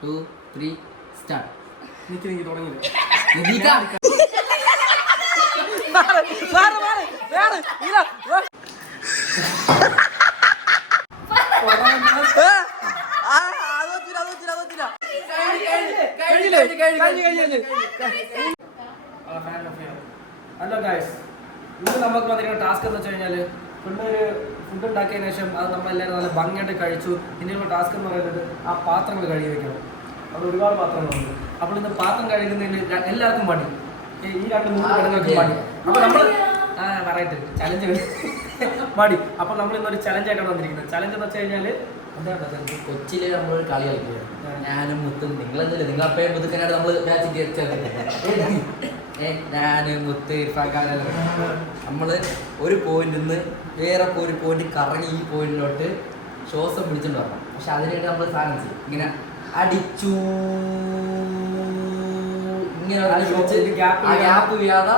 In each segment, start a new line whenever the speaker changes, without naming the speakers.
To three start
നിക്ക് നിക്ക് തുടങ്ങി ഹലോ ഗായ്സ് ഇന്ന് നമുക്ക് വന്നിരിക്കുന്ന ടാസ്ക് എന്ന് വെച്ച് കഴിഞ്ഞാൽ പിള്ളേര് ഫുഡ് ഉണ്ടാക്കിയതിന് ശേഷം അത് നമ്മളെല്ലാവരും നല്ല ഭംഗിയായിട്ട് കഴിച്ചു. ഇനിയുള്ള ടാസ്ക് എന്ന് പറയുന്നത് ആ പാത്രങ്ങൾ കഴുകി വെക്കണം. അവിടെ ഒരുപാട് പാത്രങ്ങളുണ്ട്. അപ്പോൾ ഇന്ന് പാത്രം കഴുകുന്നതിന് എല്ലാവർക്കും മടി. ഈ രണ്ട് മൂന്ന് പെണ്ണുങ്ങൾക്ക് മടി. അപ്പോൾ നമ്മൾ ആ പറയട്ടെ. ചലഞ്ച് മടി. അപ്പോൾ നമ്മൾ ഇന്നൊരു ചലഞ്ച് ആയിട്ടാണ് വന്നിരിക്കുന്നത്. ചലഞ്ച് എന്ന് വെച്ച് കഴിഞ്ഞാൽ
കൊച്ചിയിൽ നമ്മൾ കളി കളിക്കുക ഞാനും മുത്തും. നിങ്ങളെന്തല്ലേ നിങ്ങൾ അപ്പയും മുത്തുക്കനായിട്ട് നമ്മൾ മാച്ച് ചേർത്തില്ല ഞാനും മുത്ത് ഇർഫാക്കാനെല്ലാം നമ്മൾ ഒരു പോയിന്റിൽ നിന്ന് വേറെ ഒരു പോയിന്റ് കറങ്ങി ഈ പോയിന്റിലോട്ട് ശ്വാസം പിടിച്ചിട്ടുണ്ടാവും വരണം. പക്ഷെ അതിനായിട്ട് നമ്മൾ സാധനം ചെയ്യും. ഇങ്ങനെ അടിച്ചു. ഇങ്ങനെ ഗ്യാപ്പ് വീഴാതെ.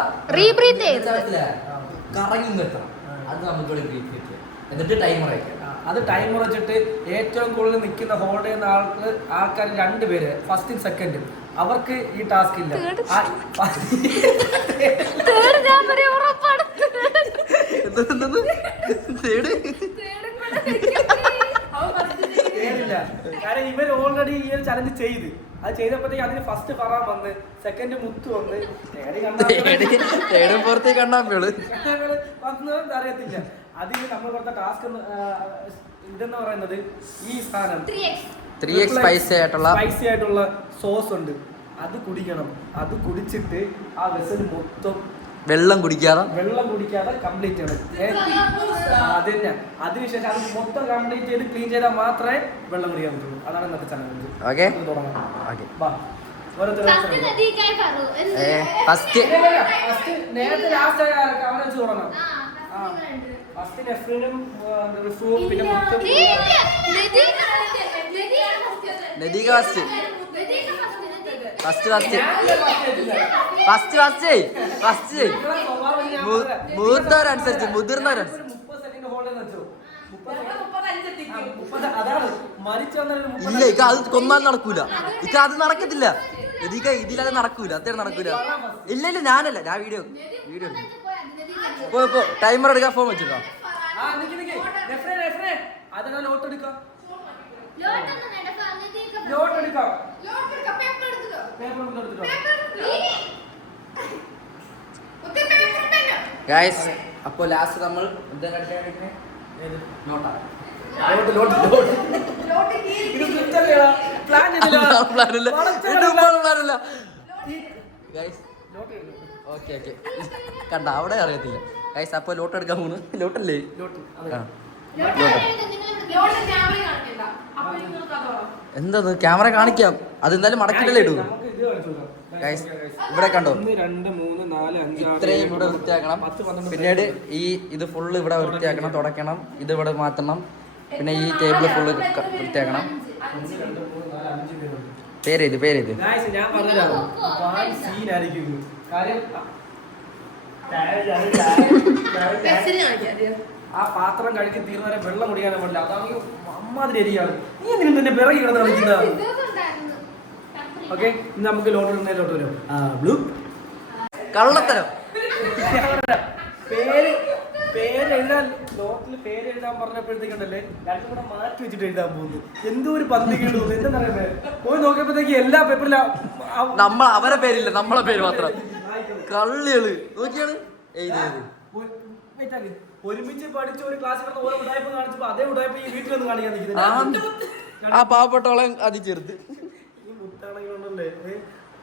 കറങ്ങി എത്തണം. അത് നമുക്കിവിടെ ബ്രീത്ത് കിട്ടും എന്നിട്ട് ടൈമർ അയക്കാം.
അത് ടൈമർ വെച്ചിട്ട് ഏറ്റവും കൂടുതൽ നിൽക്കുന്ന ഹോൾഡ് ചെയ്യുന്ന ആൾക്ക് ആൾക്കാർ രണ്ട് പേര് ഫസ്റ്റും സെക്കൻഡും അവർക്ക് ഈ ടാസ്ക് ഇല്ല. കാരണം ഇവർ ഓൾറെഡി ഈ ഒരു ചലഞ്ച് ചെയ്ത്. അത് ചെയ്തപ്പോഴത്തേക്ക് അതിന് ഫസ്റ്റ് പറ വന്ന് സെക്കൻഡ് മുത്ത് വന്ന് തേടി കണ്ടാ
പുറത്തേക്ക് കണ്ടാ
വന്ന് അറിയത്തില്ല. അതിന് നമ്മൾ കൊടുത്ത ടാസ്ക് ഇതെന്ന് പറയുന്നത് ഈ സാധനം.
ത്രീ എക്സ് സ്പൈസി ആയിട്ടുള്ള
സ്പൈസി ആയിട്ടുള്ള സോസ് ഉണ്ട്. അത് കുടിക്കണം. അത് കുടിച്ചിട്ട് ആ വെസൽ മൊത്തം
വെള്ളം കുടിക്കാതെ?
വെള്ളം കുടിക്കാതെ കംപ്ലീറ്റ് ചെയ്യണം. ഏ, അത് തന്നെ. അതിനുശേഷം അത് മൊത്തം കംപ്ലീറ്റ് ചെയ്ത് ക്ലീൻ ചെയ്താൽ മാത്രമേ വെള്ളം കുടിക്കാൻ പറ്റുള്ളൂ. അതാണ് ഇന്നത്തെ ചലഞ്ച്
ഓക്കെ
തുടങ്ങാം.
ഓക്കെ
വാ. ഓരോരുത്തർ
ഫസ്റ്റ്
ഫസ്റ്റ് നേരത്തെ ലാസ്റ്റ് അവനെ വെച്ച് തുടങ്ങാം. ഫസ്റ്റ് റിഫുവും പിന്നെ മുത്തും
നദീക first. First. First first. First. First മുതിർന്നവരനുസരിച്ച് മുതിർന്നവരനുസരിച്ച് ഇല്ല ഇക്ക അത് കൊന്നാൽ നടക്കൂല. ഇക്ക അത് നടക്കത്തില്ല. ഇതിക്ക ഇതിലത് നടക്കൂല. അത്രയും നടക്കൂല. ഇല്ല ഇല്ല ഞാനല്ല. ഞാൻ വീഡിയോ വീഡിയോ ഇപ്പൊ പോ. ടൈമർ എടുക്കാൻ ഫോൺ വെച്ചിട്ടോ.
ആ നിക്ക് നിക്ക്. നെഫ്രെ നെഫ്രെ അതെല്ലാം ലോട്ട് എടുക്കാം. ലോട്ട് എടുക്കാം.
ഗായ്സ് അപ്പോൾ ലാസ്റ്റ് നമ്മൾ
പ്ലാൻ
പ്ലാനില്ല ഓക്കെ ഓക്കെ. കണ്ട അവിടെ അറിയത്തില്ല. ഗൈസ് അപ്പോൾ ലോട്ട് എടുക്കാൻ പോകുന്നു ലോട്ടല്ലേ? എന്താ ക്യാമറ കാണിക്കാം. അത് എന്തായാലും മടക്കിട്ടല്ലേ ഇടൂ. ഗൈസ് ഇവിടെ കണ്ടോ? ഇത്രയും ഇവിടെ വൃത്തിയാക്കണം. പിന്നീട് ഈ ഇത് ഫുള്ള് ഇവിടെ വൃത്തിയാക്കണം തുടക്കണം ഇത് ഇവിടെ മാറ്റണം. പിന്നെ ഈ ടേബിൾ ഫുള്ള് വൃത്തിയാക്കണം.
ഒന്ന് രണ്ട് ആ. പാത്രം കഴുകി തീർന്നവരെ വെള്ളം കുടിക്കാനേ പറ്റില്ല അതാണെങ്കിൽ അമ്മാതിരി എരിയാണ് നീ എന്തിനും തന്നെ പിറകി കിടന്ന് കളിക്കുന്ന ഓക്കെ ഇന്ന് നമുക്ക് ലോട്ട് ഇടുന്നതിലോട്ട് വരും. ആ ബ്ലൂ.
കള്ളത്തരം.
പേര് പേര് എഴുതാൻ ലോട്ടിൽ പേര് എഴുതാൻ പറഞ്ഞപ്പോഴത്തേക്കുണ്ടല്ലേ രണ്ടും കൂടെ മാറ്റി വെച്ചിട്ട് എഴുതാൻ പോകുന്നു. എന്തോ ഒരു പന്തികേട് തോന്നുന്നു പറയുന്നത് പോയി നോക്കിയപ്പോഴത്തേക്ക് എല്ലാ പേപ്പറിലും
നമ്മൾ അവരെ പേരില്ല നമ്മളെ പേര് മാത്രം. കള്ളികൾ. നോക്കിയാണ്. എഴുതിയത്.
ഒരുമിച്ച് പഠിച്ച ഒരു ക്ലാസ്സിൽ കിടന്ന് ഓരോ ഉടായ്പ കാണിച്ചപ്പോ അതേ ഉടായ്പ ഈ വീട്ടിൽ കാണിക്കാൻ
ആ
നിൽക്കുന്നത്
ആ പാവപ്പെട്ടോളെ അത് ചെറുത്.
ഈ മുത്താണെങ്കിലുണ്ടല്ലേ ഏ,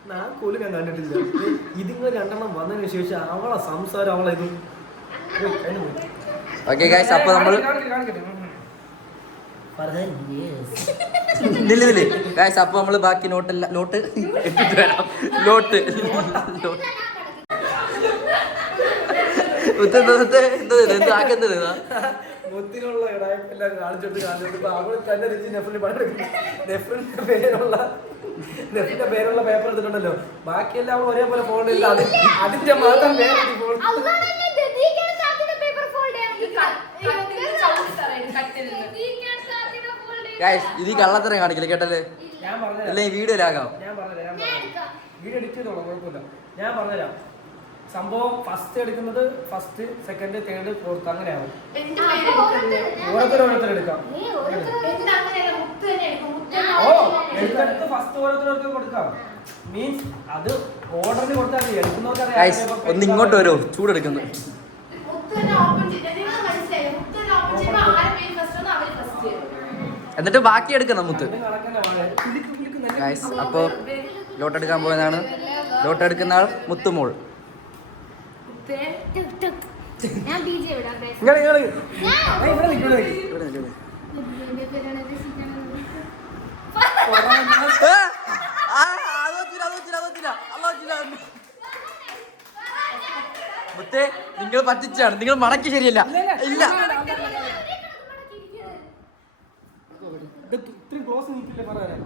ഞാൻ കോൽ ഞാൻ കണ്ടിട്ടില്ല. ഏ, ഇതിങ്ങൾ രണ്ടെണ്ണം വന്നതിന് ശേഷം അവളെ സംസാരം അവളെ ഇത്.
ഓക്കെ ഗൈസ് അപ്പൊ നമ്മൾ നില്ല ഗൈസ് അപ്പൊ നമ്മൾ ബാക്കി നോട്ടല്ല നോട്ട് എടുത്തിട്ട് വരാം. നോട്ട്. നോട്ട്
മുത്തിനുള്ള എല്ലാം കാണിച്ചിട്ട് കാണിച്ചിട്ട് അവൾ തന്നെ നെഫ്രിന് പണിയെടുക്കും നെഫ്രിന്റെ പേരുള്ള നെഫ്രിന്റെ പേരുള്ള പേപ്പർ എടുത്തിട്ടുണ്ടല്ലോ. ബാക്കിയെല്ലാം അവൾ ഒരേപോലെ ഫോണില്ല അത് അതിന്റെ മാത്രം പേര് ഫോൺ
ഗൈസ് ഇത് കള്ളത്തരം കാണിക്കില്ല കേട്ടല്ലേ
ഞാൻ പറഞ്ഞു
അല്ലേ വീഡിയോയിലാകാം
ഞാൻ പറഞ്ഞുതരാം ഞാൻ പറഞ്ഞുതരാം. വീഡിയോ കുഴപ്പമില്ല. ഞാൻ പറഞ്ഞുതരാം. സംഭവം ഫസ്റ്റ് എടുക്കുന്നത് ഫസ്റ്റ് സെക്കൻഡ് തേർഡ് ഫോർത്ത് അങ്ങനെയാവും. ഓരോരുത്തർ ഓരോരുത്തർ എടുക്കാം. ഓ എടുത്തെടുത്ത് ഫസ്റ്റ് കൊടുക്കാം. മീൻസ് അത് ഓർഡറിന് കൊടുത്താൽ മതി. എടുക്കുന്നവർക്ക്
അറിയാം. ഒന്ന് ഇങ്ങോട്ട് വരുമോ ചൂടെടുക്കുന്നു. പേരാണ് ബാക്കി എടുക്കാം
നമുക്ക്.
അപ്പോ ലോട്ട് എടുക്കാൻ പോയതാണ്. ലോട്ട് എടുക്കുന്ന ആൾ മുത്തുമോൾ.
മുത്തേ
നിങ്ങൾ പറ്റിച്ചാണ്. നിങ്ങൾ മടക്കി ശരിയല്ല. ഇല്ല
ഇത് ഇത്രയും ക്ലോസ് നിൽക്കില്ലേ പറയാൻ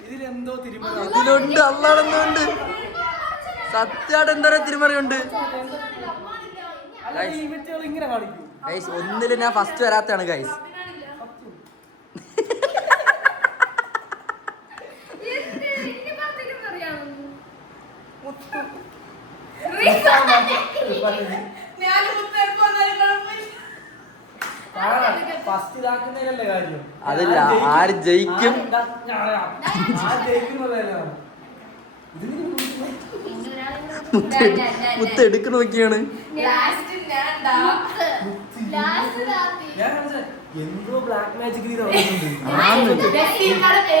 ഇതിലെന്തോ തിരുമല
അതിലുണ്ട് അല്ലാണെന്നുണ്ട് സത്യമായിട്ട് എന്തോ തിരുമറിയുണ്ട്.
അല്ല ഈ വ്യക്തികൾ ഇങ്ങനെ കാണിക്കും.
ഗൈസ് ഒന്നിലും ഞാൻ ഫസ്റ്റ് വരാത്തതാണ് ഗൈസ്
എന്ത്? ഇനി പറഞ്ഞിരുന്നു അറിയാമോ?
ഞാൻ മുത്ത് എടുക്കും എന്നാലും കുഴപ്പമില്ല.
ഫസ്റ്റ് ഇതാക്കുന്നതിനല്ലേ കാര്യം
അതല്ല,
ആര് ജയിക്കും?
ആര് ജയിക്കും?
ആര് ഇതാ- ഞാനാ. ആര് ജയിക്കുന്നതല്ലേ ഇതിന്
ഇനി ഒരാളെ
മുത്ത് മുത്ത് എടുക്കണ നോക്കിയാണ്
Last ഞാൻ ദാ.
ലാസ്റ്റ് രാത്രി
ഞാൻ മനസ്സിലായി. എന്തോ ബ്ലാക്ക് മാജിക് രീതി നടക്കുന്നുണ്ട്
ആര്?
ജയിക്കും? മുത്ത്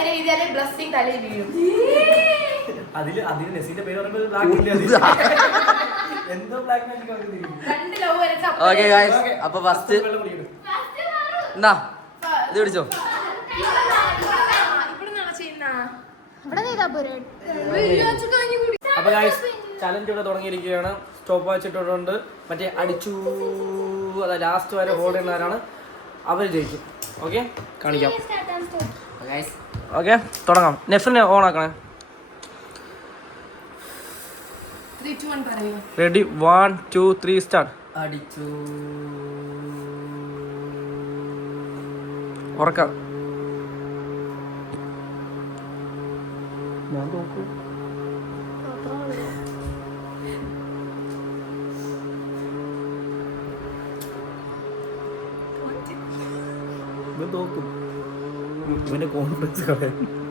എഴുതിയാലേ ബ്ലെസ്സിങ് തലയിൽ വീഴും.
അതിൽ അതിന് നെസിന്റെ പേര് പറയുമ്പോൾ ബ്ലാക്ക് ഇല്ല
ഓക്കെ ഗായ്സ് അപ്പൊ ഫസ്റ്റ് എന്നാ ഇത് പിടിച്ചോ?
അപ്പൊ ഗായ്സ് ചലഞ്ച് ഇവിടെ തുടങ്ങിയിരിക്കുകയാണ്. സ്റ്റോപ്പ് വാച്ച് ഇട്ടിട്ടുണ്ട് മറ്റേ അടിച്ചു. അതാ ലാസ്റ്റ് വരെ ഹോൾഡ് ചെയ്യുന്നവരാണ്. അവർ ജയിക്കും. ഓക്കെ കാണിക്കാം. ഓക്കെ തുടങ്ങാം. നെഫിനെ ഓൺ ആക്കണേ
ത്രീ ടു വൺ പറയൂ
ready one two three start
അടിച്ചു.
ഉറക്കാം. ഞാൻ നോക്കൂ. നോക്കും. ഇവന്റെ കോൺഫിഡൻസ് കളയാൻ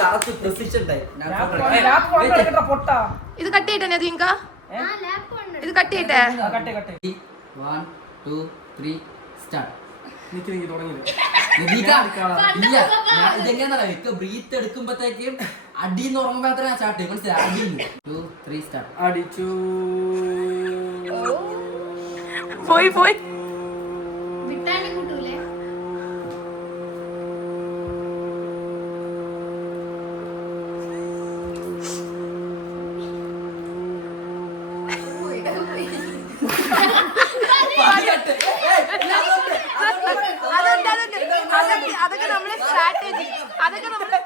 കറക്റ്റ് പ്രസിഷൻ ടൈം
പൊട്ടാ.
ഇത് കട്ട്
ലാപ്പ് ഉണ്ട്.
ഇത് കട്ട്
കട്ടെ
വൺ ടു ത്രീ സ്റ്റാർട്ട്
നിക്ക് തുടങ്ങിയില്ല?
ഇല്ല. ഇതെങ്ങനെയാ ഇക്ക ബ്രീത്ത് എടുക്കുമ്പോഴത്തേക്കും അടിന്ന് ഉറങ്ങുമ്പോ അത്ര ഞാൻ സ്റ്റാർട്ട് ചെയ്യും മനസ്സിലായി? അടിന്ന് ടു ത്രീ സ്റ്റാർ
അടിച്ചു.
പോയി പോയി. അതൊക്കെ നമ്മളെ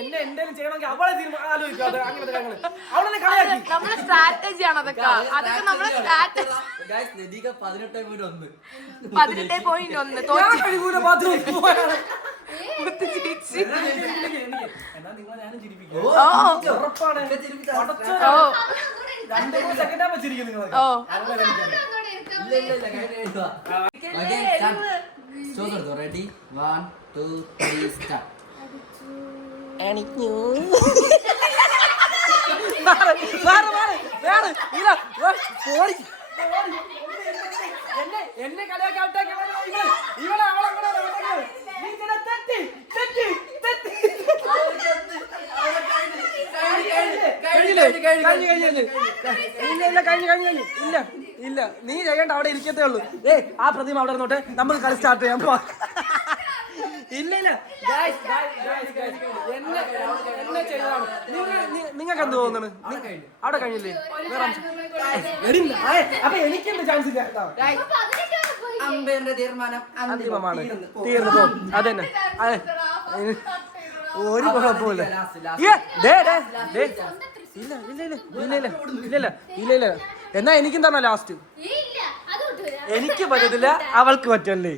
എന്നെ എന്തെങ്കിലും ചെയ്യണമെങ്കിൽ അവളെ തീരുമാനം ആലോചിക്കും അങ്ങനത്തെ കാര്യങ്ങൾ അവളെ കളയാക്കി.
നമ്മളെ സ്ട്രാറ്റജി ആണ് അതൊക്കെ. അതൊക്കെ നമ്മളെ സ്ട്രാറ്റജി
പതിനെട്ട് പോയിന്റ് ഒന്ന്.
പതിനെട്ട് പോയിന്റ് ഒന്ന്.
ഞാൻ
തോറ്റു.
ഓ, ready one two three start
എന്നെ എന്നെ കളിയാക്കി ഔട്ടാക്കി ഇവളെ അവളെ ഇല്ല ഇല്ല കഴിഞ്ഞു കഴിഞ്ഞു ഇല്ല ഇല്ല. നീ ചെയ്യേണ്ട അവിടെ ഇരിക്കത്തേ ഉള്ളൂ. ഏ ആ പ്രതിമ അവിടെ ഇരുന്നോട്ടെ. നമുക്ക് കളി സ്റ്റാർട്ട് ചെയ്യാം. പോ. ഇല്ല നിങ്ങൾക്ക് എന്ത് തോന്നുന്നു? അവിടെ കഴിഞ്ഞില്ലേ? വേറെ അപ്പൊ എനിക്കെന്ത് ചാൻസ് ഇല്ല? കേട്ടോ.
തീരുമാനം
അന്തിമമാണ് തീർന്നു പോകും അതന്നെ അതെ ഒരു കുഴപ്പമില്ല. ഇല്ല ഇല്ല ഇല്ല ഇല്ല ഇല്ല ഇല്ല ഇല്ല ഇല്ല ഇല്ല എന്നാ എനിക്കും തന്നെ ലാസ്റ്റ്
ഇല്ല, അത് കിട്ടൂല.
എനിക്ക് പറ്റത്തില്ല അവൾക്ക് പറ്റല്ലേ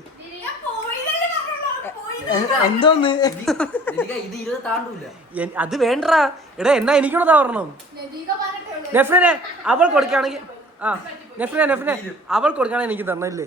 എന്തോന്ന് അത് വേണ്ട എടാ എന്നാ എനിക്കൂടെ പറഞ്ഞു. നെഫ്രിനെ അവൾ കൊടുക്കുകയാണെങ്കിൽ ആ നെഫ്രിനെ നെഫ്രിനെ അവൾ കൊടുക്കുകയാണെങ്കിൽ എനിക്ക് തന്നില്ലേ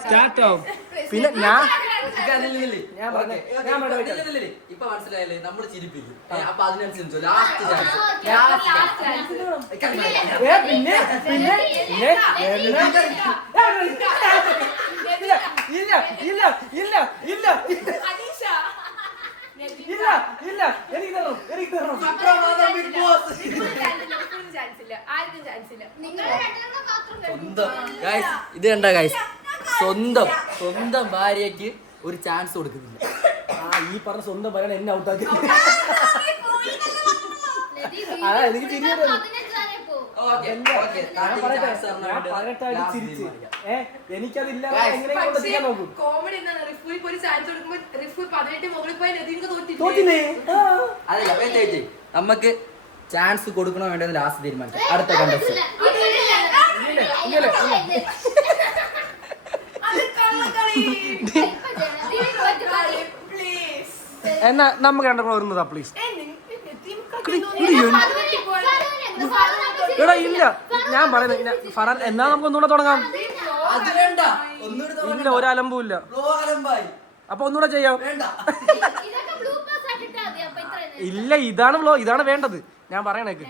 സ്റ്റാർട്ട്
ആവും പിന്നെ ഞാൻ
ഇപ്പൊ മനസ്സിലായില്ലേ നമ്മൾ ചിരിപ്പിക്കും അപ്പൊ അതിനനുസരിച്ച് ലാസ്റ്റ്
പിന്നെ പിന്നെ ഇല്ല ഇല്ല ഇല്ല ഇല്ല ഇല്ല ഇല്ല ഇല്ല. എനിക്ക് തരണം എനിക്ക് തരണം.
സുപ്രഭാതം
ബിഗ് ബോസ്. ഇത് കണ്ട ഗൈസ് സ്വന്തം സ്വന്തം ഭാര്യക്ക് ഒരു ചാൻസ് കൊടുക്കുന്നില്ല.
ആ ഈ പറഞ്ഞ സ്വന്തം ഭാര്യ എന്നെ ഔട്ടാക്കി അതാ എനിക്ക് തിരിഞ്ഞു എനിക്കതില്ല എങ്ങനെ നോക്കും.
കോമഡി റിഫുൽക്ക് ചാൻസ്
നമുക്ക് ചാൻസ് കൊടുക്കണോ വേണ്ടത് ലാസ്റ്റ് തീരുമാനിക്കാം അടുത്ത
കണ്ടസ്
എന്നാ നമുക്ക് രണ്ടെണ്ണം വരുന്നതാ പ്ലീസ് എടാ ഇല്ല. ഞാൻ പറയുന്നത് ഫറാൻ എന്നാ നമുക്ക് ഒന്നുകൂടെ തുടങ്ങാം.
അതിലണ്ട
ഇല്ല ഒരലമ്പും ഇല്ല അപ്പൊ ഒന്നുകൂടെ ചെയ്യാം. ഇല്ല ഇതാണ് ബ്ലോ ഇതാണ് വേണ്ടത്. ഞാൻ പറയണേക്ക്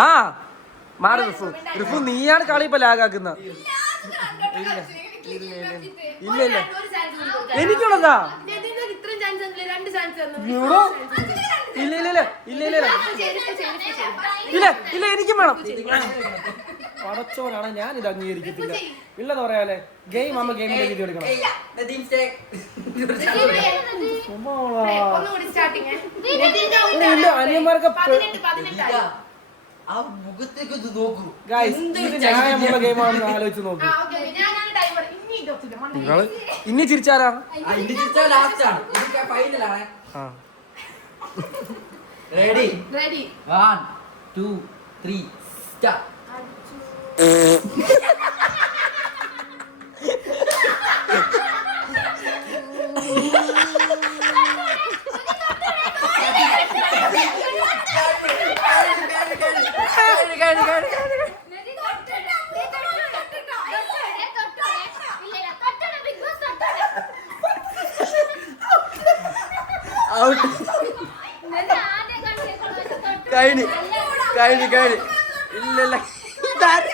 ആ.
മാറി റിഫു. റിഫു നീയാണ് കളി ഇപ്പൊ ലാഗാക്കുന്ന ഇല്ല ഇല്ല.
ഇല്ല
എനിക്കുള്ളതാ. ഇല്ല ഇല്ല ഇല്ല ഇല്ല ഇല്ല ഇല്ല. എനിക്കും വേണം. പടച്ചോനാണ് ഞാൻ ഇത് അംഗീകരിക്കത്തില്ല ഇല്ലെന്ന് പറയാലേ ഗെയിം അമ്മ ഗെയിമിന്റെ രീതി എടുക്കണം. അനിയന്മാർക്ക്
ഇനി
ചിരിച്ചാലാണ്
ആ. Ready
ready
one two three start
out
കഴിഞ്ഞ് കഴിഞ്ഞു കഴിഞ്ഞ്. ഇല്ലല്ല. ഇതാര്?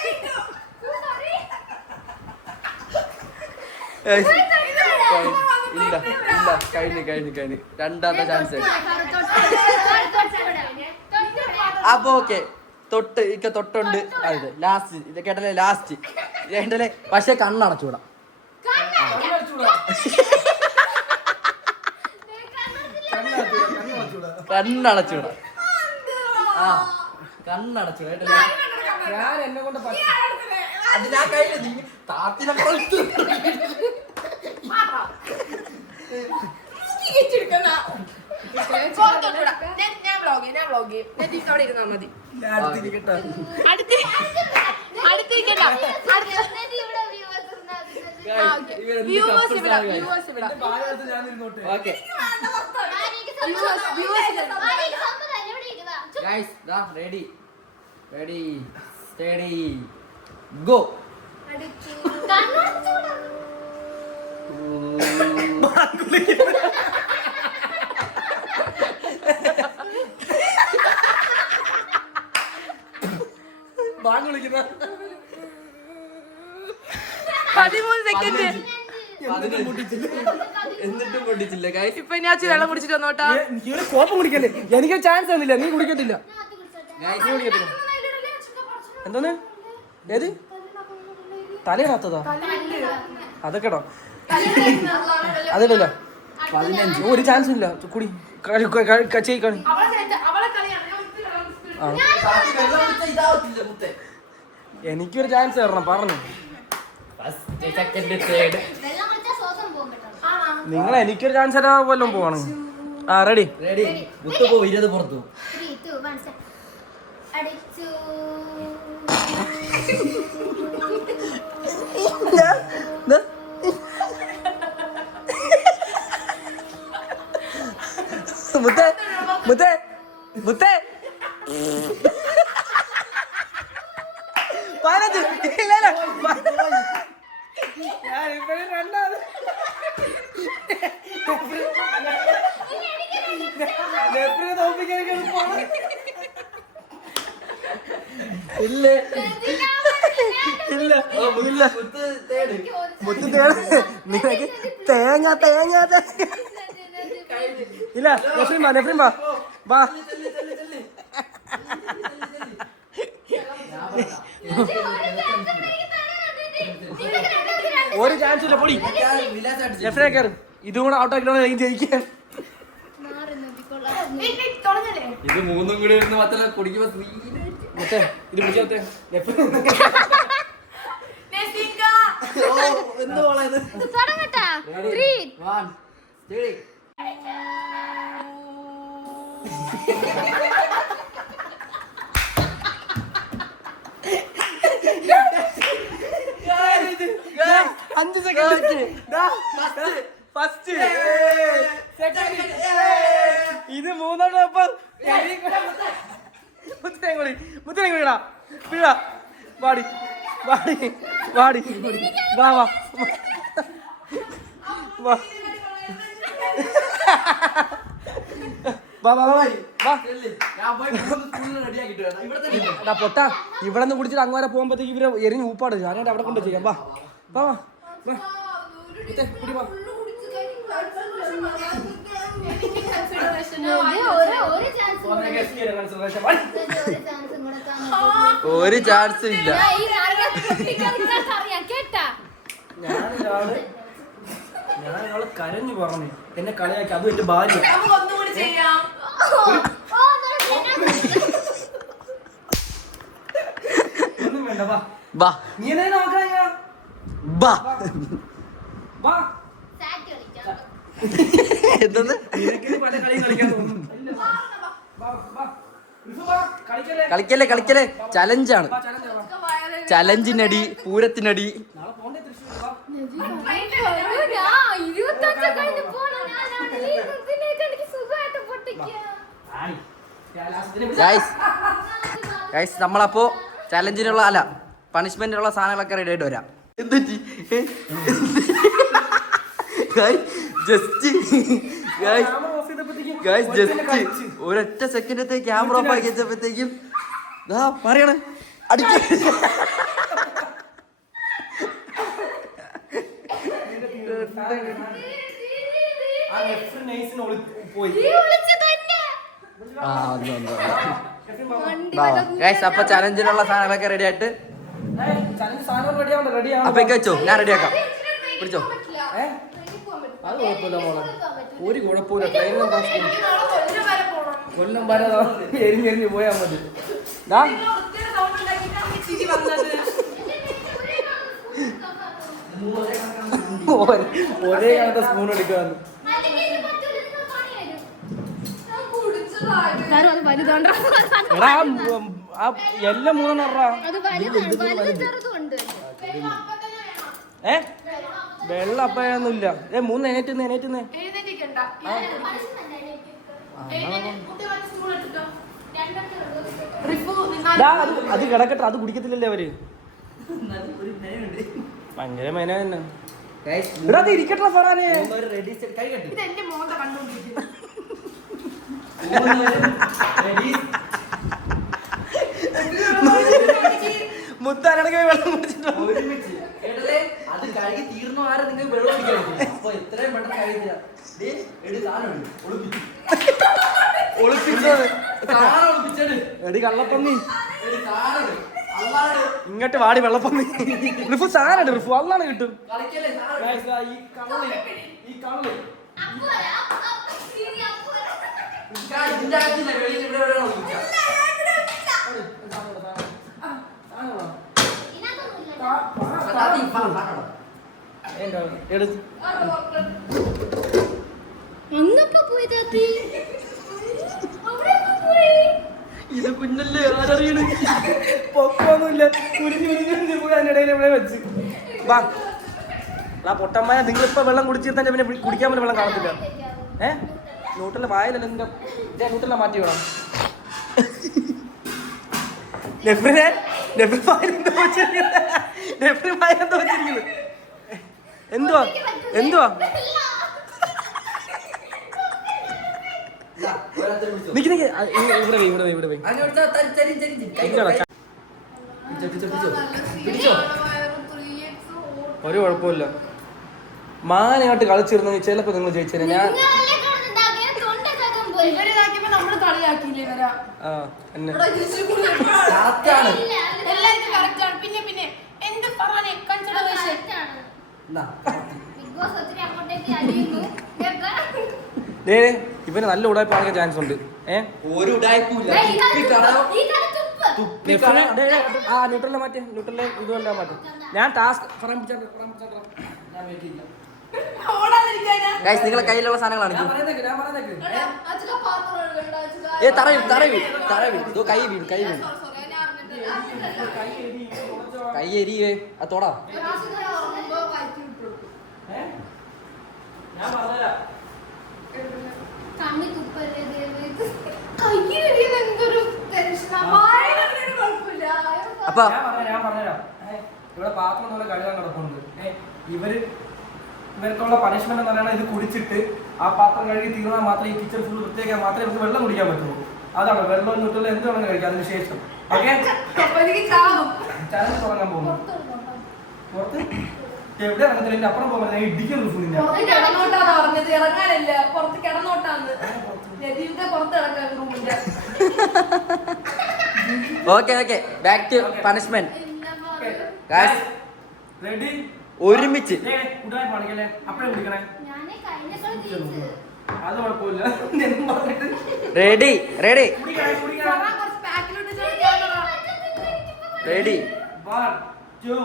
ഏയ്, കഴിഞ്ഞ്. ഇല്ല ഇല്ല. കഴിഞ്ഞ് കഴിഞ്ഞ് കഴിഞ്ഞ്. രണ്ടാമത്തെ ചാൻസ് അപ്പൊ ഓക്കെ. തൊട്ട് ഇക്ക തൊട്ടുണ്ട്. അതെ ലാസ്റ്റ് ഇത് കേട്ടല്ലേ? ലാസ്റ്റ് കേട്ടല്ലേ? പക്ഷെ കണ്ണടച്ചൂടാ. കണ്ണടച്ചൂടാ. ആ കണ്ണടച്ചു കേട്ടോ
ഞാൻ എന്നെ കൊണ്ട് അത്
ഞാൻ കഴിഞ്ഞു നീ താത്തിനെ
പുറത്ത്.
ഓക്കെ ഗൈസ് ദാ റെഡി റെഡി സ്റ്റഡി ഗോ
പതിമൂന്ന് സെക്കൻഡ്
എന്നിട്ടും പൊട്ടിച്ചില്ല.
ഇപ്പൊ വെള്ളം കുടിച്ചിട്ട് വന്നോട്ടാ.
കോപ്പം കുടിക്കല്ലേ? എനിക്ക് ചാൻസ് തന്നില്ല നീ കുടിക്കത്തില്ല.
ഗൈസ്
എന്താണ് ഏത്? തലയിനകത്തതാ അതൊക്കെടോ. അതിടല്ല
പതിനഞ്ച്.
ഒരു ചാൻസ് ഇല്ല. കുടി. കളി- ക- ക- ക- ചെയ്യ് കളി.
അവളെ കളിയാണ് ഞാൻ ഒത്തിരി വെള്ളം കുടിച്ചിട്ട്
ആ.
വെള്ളം കുടിച്ചാ ഇതാവത്തില്ല മുത്തേ
എനിക്കൊരു ചാൻസ് തരണം പറഞ്ഞു.
ഫസ്റ്റ് സെക്കൻഡ് തേർഡ്
വെള്ളം കുടിച്ചാൽ ശ്വാസം പോകും കേട്ടോ
ആണോ
നിങ്ങൾ എനിക്കൊരു ചാൻസ് തരാൻ വല്ലതും പോവാണ്. ആ റെഡി
റെഡി മുത്ത് പോ ഇരുപത് പുറത്തു
ത്രീ അടിച്ചു
നെഫ്രീൻ വാ വാ ഒരു ചാൻസ് ഇല്ല പൊടി നെഫ്രീനെ കയറി ഇതും കൂടെ ഔട്ട് ആക്കിയാണ് എനിക്ക് ജയിക്കാൻ
ഇത് മൂന്നും കൂടി ഇരുന്ന് മാത്രം കുടിക്കുമ്പോ
മുത്തേ ഇത് പിടിച്ചേ
എന്ത്
ത്രീ
വൺ ത്രീ
അഞ്ച് സെക്കൻഡ് ഫസ്റ്റ് ഇത് മൂന്നെണ്ണം അപ്പൊ മുത്തേ കൂടി പിടാ വീടാ വാടി വാടി വാ വാ പൊട്ട ഇവിടെ നിന്ന് കുടിച്ചിട്ട് അങ്ങ് വരെ പോകുമ്പോഴത്തേക്ക് ഇവരെ എരിഞ്ഞ് ഊപ്പാട് ഞാനായിട്ട് അവിടെ കൊണ്ട് ചെയ്യാം വാ വാ
ഒരു ചാൻസ്
ഇല്ല.
കേട്ടാ?
ഞാനൊരാൾ ഞാനൊരാൾ കരഞ്ഞു പറഞ്ഞു. എന്നെ കളിയാക്കി. അതും എന്റെ ഭാര്യ. ഒന്നും വേണ്ട വാ.
വാ.
നീ എന്നെ നോക്കാൻ
ബാ
വാ.
എന്തെന്ന്.
കളിക്കല്ലേ?
കളിക്കല്ലേ ചലഞ്ചാണ്. ചലഞ്ചിനടി പൂരത്തിനടി. ഗൈസ് നമ്മളപ്പോ ചലഞ്ചിനുള്ള അല്ല പണിഷ്മെന്റിനുള്ള സാധനങ്ങളൊക്കെ റെഡി ആയിട്ട് വരാം. എന്തുറ്റി ജസ്റ്റ് ഗൈസ് ജസ്റ്റ്. ഒരൊറ്റ സെക്കൻഡത്തെ ക്യാമറ ഓഫ് ആക്കി വെച്ചപ്പോഴത്തേക്കും ദാ പറയണേ അടിക്ക.
പോയി.
അപ്പൊ ചലഞ്ചിനുള്ള സാധനങ്ങളൊക്കെ റെഡി ആയിട്ട്. അപ്പൊ വെച്ചോ ഞാൻ റെഡി ആക്കാം. പിടിച്ചോ?
അത് കുഴപ്പമില്ല മോളെ. ഒരു കുഴപ്പമില്ല ട്രെയിനിലും
കൊല്ലം വരെ പോണം.
പോയാൽ മതി. ഒരേ കണത്തെ സ്പൂൺ എടുക്കാന്ന്
സാറും അത് വലുതാണ്ടാ
എടാ ആ എല്ലാം മൂന്നെണ്ണം.
അത് വലുതാണ് വലുത്
ഏ? വെള്ളം അപ്പയൊന്നുമില്ല ഏ മൂന്ന്
എഴുന്നേറ്റിക്കണ്ട. എടുത്തോ? റിഫു
അത് അത് കിടക്കട്ടെ അത് കുടിക്കത്തില്ലല്ലേ
അവർ?
ഭയങ്കര മേന തന്നെ. ഇവിടെ അത് ഇരിക്കട്ടെ ഫറാനെ.
ഇത് എന്റെ കണ്ടുകൊണ്ടിരിക്കുന്നു.
മുത്താനടക്കെ വെള്ളം കുടിച്ചിട്ട്
ഒരുമിച്ച്. കേട്ടല്ലേ? അത് കഴുകി തീർന്നു ആരെ നിങ്ങൾ വെള്ളം കുടിക്കാൻ പറ്റില്ല. അപ്പൊ എത്രയും പെട്ടെന്ന് കഴുകി തരാം. ദേ, എടു
കള്ളപ്പന്നി. ഇങ്ങോട്ട് വാടി വെള്ളപ്പന്നി. റിഫു സാധനം റിഫു. അന്നാണ് കിട്ടും. ഈ കള്ളി ഈ കള്ളി
ഇതിന്റെ. വെളിയിൽ
ഇത് കുഞ്ഞല്ലേ ആരറിയണ്? പൊക്കൊന്നുമില്ല കുരിഞ്ഞു കുരിഞ്ഞു അതിന്റെ ഇടയിൽ ഇവിടെ വെച്ച്. വാ. ആ പൊട്ടന്മാരെ നിങ്ങളിപ്പോ വെള്ളം കുടിച്ചിട്ട് തന്നെ പിന്നെ കുടിക്കാൻ പോലും വെള്ളം കാണത്തില്ല. ഏ? നൂട്ടല്ല വായലല്ല നിന്റെ ഇതേ ന്യൂട്രല മാറ്റി വേണം നെഫ്രിനെ നെഫ്രി വായ എന്തോ വെച്ചിരിക്കുന്നത് നെഫ്രി വായ എന്തോ വെച്ചിരിക്കുന്നത് എന്തുവാ? എന്തുവാ. ഒരു കുഴപ്പമില്ല മാനായിട്ട് കളിച്ചിരുന്നെങ്കിൽ ചിലപ്പോ നിങ്ങൾ ജയിച്ചേനെ. ഞാൻ
എല്ലാവർക്കും ആണ്. പിന്നെ പിന്നെ എന്ത്
ഇവന് നല്ല ഉടായ്പ ആണെങ്കിൽ ചാൻസ് ഉണ്ട്.
ഒരു
ആ മാറ്റി. ഇതുമല്ല മാറ്റി. ഞാൻ ടാസ്ക് പറയാൻ പിടിച്ചാ- പറയാൻ പിടിച്ചാ-
ഞാൻ വെയിറ്റില്ല.
ഓടാതിരിക്കാനാ
Guys, നിങ്ങളെ കയ്യിലുള്ള
സാധനങ്ങളാണ്
ഏ തറവി തറവി തറവി ഇതോ കൈ വീണു കൈ.
അറിഞ്ഞിട്ടില്ല.
കൈ
എരിയേ അത് തൊടാ. അപ്പൊ
ഇവിടെ പാത്രം പോലെ കളി നടക്കുന്നുണ്ട് ഇവർ ഇവർക്കുള്ള പണിഷ്മെന്റ് എന്ന് പറയുന്നത് ഇത് കുടിച്ചിട്ട് ആ പാത്രം കഴുകി തീർന്നാൽ മാത്രമേ ഈ കിച്ചൺ ഫുൾ വൃത്തിയാക്കാൻ മാത്രമേ നമുക്ക് വെള്ളം കുടിക്കാൻ പറ്റുള്ളൂ. അതാണ് വെള്ളം എന്നിട്ടുള്ള എന്ത് വേണം കഴിക്കാം അതിന് ശേഷം. ഓക്കെ. ചാനൽ തുടങ്ങാൻ പോകുന്നു. പുറത്ത്? എവിടെ ഇറങ്ങത്തില്ല എന്റെ അപ്പുറം പോകാൻ ഞാൻ ഇടിക്കുന്നു ഫുഡിന്റെ
പുറത്ത് കിടന്നോട്ടാണ് പറഞ്ഞത്. ഇറങ്ങാനില്ല. പുറത്ത് കിടന്നോട്ടാന്ന്. രതീവിന്റെ പുറത്ത് ഇറക്കാൻ റൂമിന്റെ
okay okay back to punishment.
Ready
ഒരുമിച്ച്. Ready ready. Ready
one two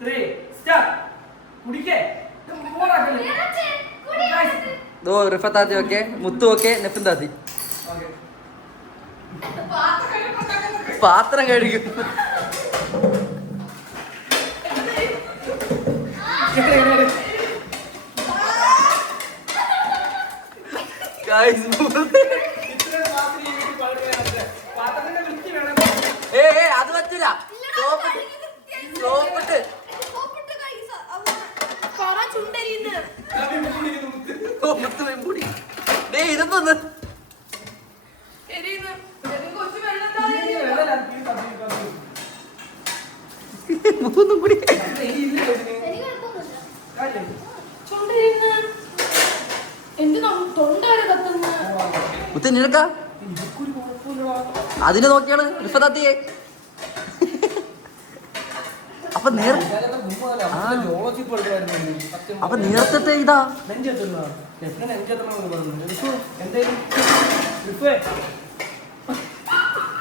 three start കുടിക്കേ.
ദോ റിഫത്താത്തി ഓക്കെ മുത്തു ഓക്കെ. നെഫിൻ താത്തി പാത്രം കഴുകും. Facebook.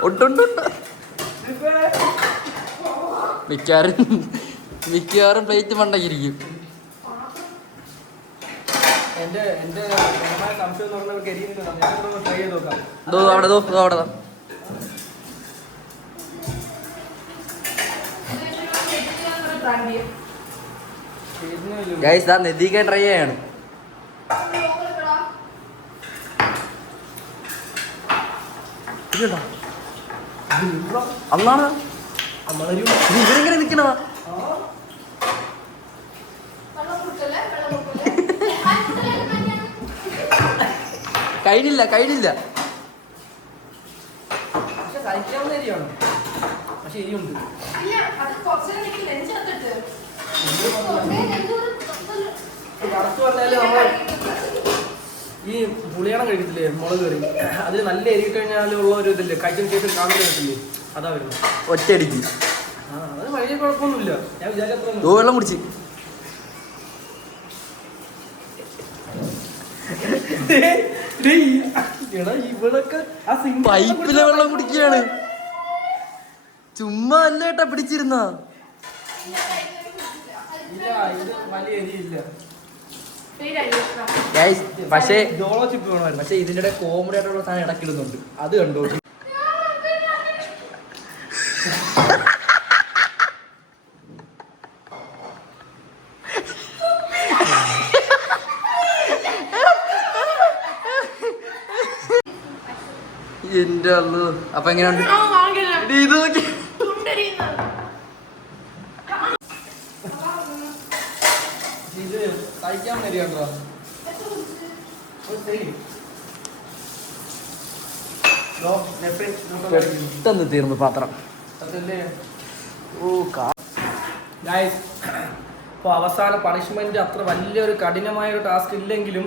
ഉണ്ട് മിക്കവാറും മിക്കവാറും പ്ലേറ്റ് മണ്ടക്കിരിക്കും
എന്റെ എന്റെ സംശയം ട്രൈ ചെയ്ത് നോക്കാം.
അവിടെ അവിടെ. ഗൈസ് ദാ നെതിക്കാൻ ട്രൈ ചെയ്യാണ് ഇതുണ്ടോ? അന്നാണ്
നമ്മളൊരു
ഇത് ഇവരെങ്ങനെ നിക്കണതാ
ആ,
വെള്ളം കുടിക്കല്ലേ വെള്ളം കുടിക്കല്ലേ, കുടിക്കല്ലേ.
കഴിഞ്ഞില്ല കഴിഞ്ഞില്ല.
പക്ഷെ ഈ പുളിയണം കഴിക്കത്തില്ലേ മുളക് കറി? അതിൽ നല്ല എരി കഴിഞ്ഞാലുള്ള ഒരു ഇതില്ലേ കഴിച്ചതിന് ശേഷം കാണാൻ കഴിക്കില്ലേ അതാ വരുന്നത്.
ഒറ്റയടിക്ക്.
ആ അത് വലിയ കുഴപ്പമൊന്നുമില്ല. ഞാൻ
വെള്ളം കുടിച്ച്. പൈപ്പിലെ വെള്ളം കുടിക്കുകയാണ്. ചുമ്മാ അല്ലേട്ടാ പിടിച്ചിരുന്ന?
വലിയ എരിയില്ല
പക്ഷേ
പക്ഷേ ചിപ്പ് വേണമായിരുന്നു
പക്ഷെ ഇതിനിടെ കോമഡി ആയിട്ടുള്ള സാധനം ഇടക്കിടുന്നുണ്ട് അത് കണ്ടോ? എന്റെ അള്ളു. അപ്പൊ എങ്ങനെയുണ്ട്? എടീ, ഇത് നോക്കി.
കഴിക്കാൻ വരികയാണോ
പെട്ടെന്ന് തീർന്നു പാത്രം.
ഇപ്പോൾ അവസാന പണിഷ്മെന്റ് അത്ര വലിയൊരു കഠിനമായ ഒരു ടാസ്ക് ഇല്ലെങ്കിലും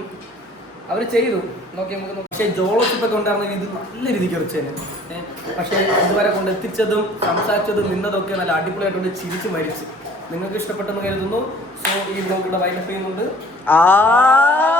അവർ ചെയ്തു. നോക്കി നമുക്ക് പക്ഷേ ജോളോഷിപ്പ് ഒക്കെ ഉണ്ടായിരുന്നെങ്കിൽ ഇത് നല്ല രീതിക്ക് വെച്ചേനെ പക്ഷേ ഇതുവരെ കൊണ്ട് എത്തിച്ചതും സംസാരിച്ചതും നിന്നതൊക്കെ നല്ല അടിപൊളിയായിട്ടുണ്ട് ചിരിച്ച് മരിച്ച്. നിങ്ങൾക്ക് ഇഷ്ടപ്പെട്ടെന്ന് കരുതുന്നു. സോ ഈ ബ്ലോഗിയുടെ വൈൻഡപ്പ് ചെയ്യുന്നുണ്ട്.
ആ.